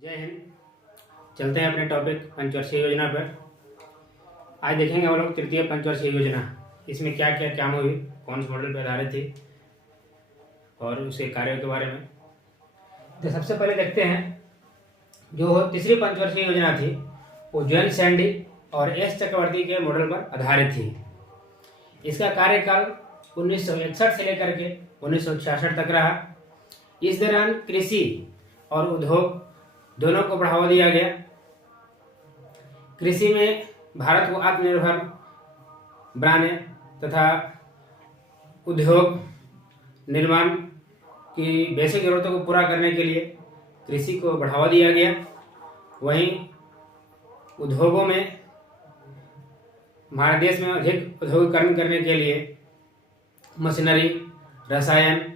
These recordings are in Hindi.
जय हिंद। चलते हैं अपने टॉपिक पंचवर्षीय योजना पर। आज देखेंगे हम लोग तृतीय पंचवर्षीय योजना। इसमें क्या क्या काम हुई, कौन से मॉडल पर आधारित थी और उसके कार्यों के बारे में। तो सबसे पहले देखते हैं जो तीसरी पंचवर्षीय योजना थी वो जॉन सैंडी और एस चक्रवर्ती के मॉडल पर आधारित थी। इसका कार्यकाल 1961 से लेकर के 1966 तक रहा। इस दौरान कृषि और उद्योग दोनों को बढ़ावा दिया गया। कृषि में भारत को आत्मनिर्भर बनाने तथा उद्योग निर्माण की बेसिक जरूरतों को पूरा करने के लिए कृषि को बढ़ावा दिया गया। वहीं उद्योगों में हमारे देश में अधिक औद्योगिकरण करने के लिए मशीनरी, रसायन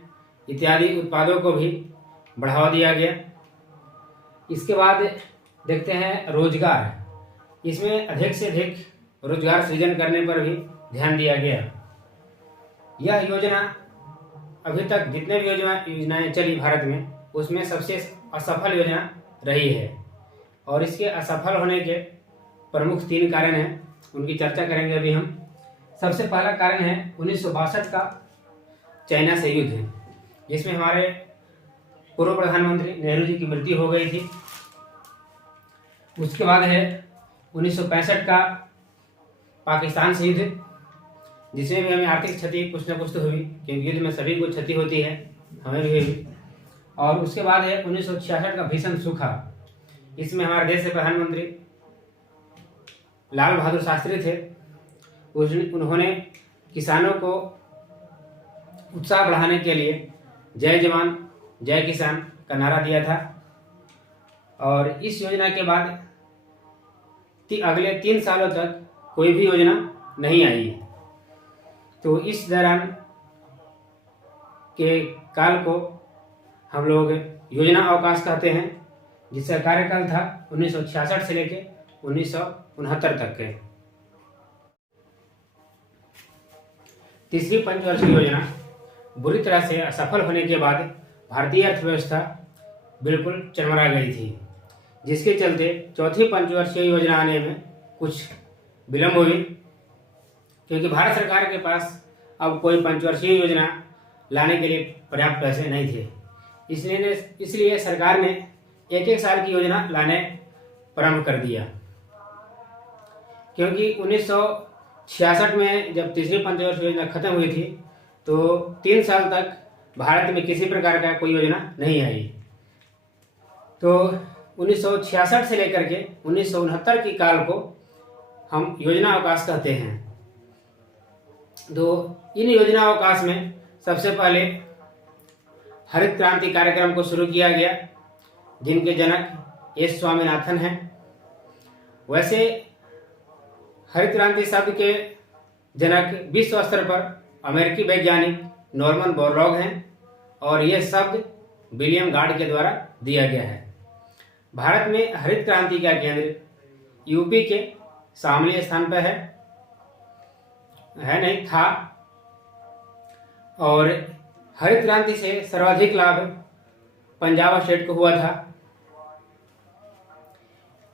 इत्यादि उत्पादों को भी बढ़ावा दिया गया। इसके बाद देखते हैं रोजगार। इसमें अधिक से अधिक रोजगार सृजन करने पर भी ध्यान दिया गया। यह योजना अभी तक जितने भी योजनाएं चली भारत में उसमें सबसे असफल योजना रही है और इसके असफल होने के प्रमुख 3 कारण हैं, उनकी चर्चा करेंगे अभी हम। सबसे पहला कारण है 1962 का चाइना से युद्ध, जिसमें हमारे पूर्व प्रधानमंत्री नेहरू जी की मृत्यु हो गई थी। उसके बाद है 1965 का पाकिस्तान से युद्ध, जिसमें भी हमें आर्थिक क्षति कुछ न कुछ तो हुई, क्योंकि युद्ध में सभी को क्षति होती है, हमें भी हुई। और उसके बाद है 1966 का भीषण सूखा। इसमें हमारे देश के प्रधानमंत्री लाल बहादुर शास्त्री थे। उन्होंने किसानों को उत्साह बढ़ाने के लिए जय जवान जय किसान का नारा दिया था। और इस योजना के बाद अगले 3 सालों तक कोई भी योजना नहीं आई। तो इस दौरान के काल को हम लोग योजना अवकाश कहते हैं, जिसका कार्यकाल था 1966 से लेकर 1969 तक के। तीसरी पंचवर्षीय योजना बुरी तरह से असफल होने के बाद भारतीय अर्थव्यवस्था बिल्कुल चरमरा गई थी, जिसके चलते चौथी पंचवर्षीय योजना आने में कुछ विलंब हुई, क्योंकि भारत सरकार के पास अब कोई पंचवर्षीय योजना लाने के लिए पर्याप्त पैसे नहीं थे। इसलिए सरकार ने 1-1 साल की योजना लाने प्रारंभ कर दिया। क्योंकि 1966 में जब तीसरी पंचवर्षीय योजना खत्म हुई थी तो 3 साल तक भारत में किसी प्रकार का कोई योजना नहीं आई। तो 1966 से लेकर के 1969 की काल को हम योजना अवकाश कहते हैं। तो इन योजना अवकाश में सबसे पहले हरित क्रांति कार्यक्रम को शुरू किया गया, जिनके जनक एस स्वामीनाथन हैं। वैसे हरित क्रांति शब्द के जनक विश्व स्तर पर अमेरिकी वैज्ञानिक नॉर्मन बोरलॉग हैं और यह शब्द विलियम गार्ड के द्वारा दिया गया है। भारत में हरित क्रांति का केंद्र यूपी के शामली स्थान पर नहीं था। और हरित क्रांति से सर्वाधिक लाभ पंजाब स्टेट को हुआ था।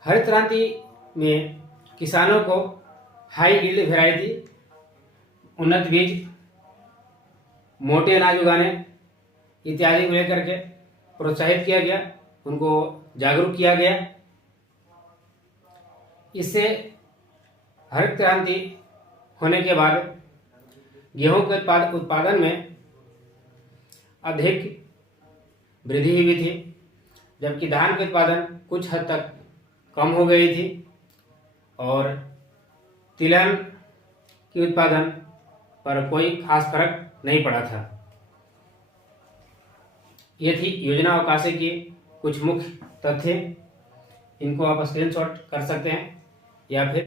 हरित क्रांति में किसानों को हाई यील्ड वैरायटी, उन्नत बीज, मोटे अनाज उगाने इत्यादि को लेकर के प्रोत्साहित किया गया, उनको जागरूक किया गया। इससे हरित क्रांति होने के बाद गेहूं के उत्पादन में अधिक वृद्धि हुई थी, जबकि धान के उत्पादन कुछ हद तक कम हो गई थी और तिलहन के उत्पादन पर कोई खास फर्क नहीं पड़ा था। ये थी योजना अवकाश की कुछ मुख्य तथ्य। इनको आप स्क्रीनशॉट कर सकते हैं या फिर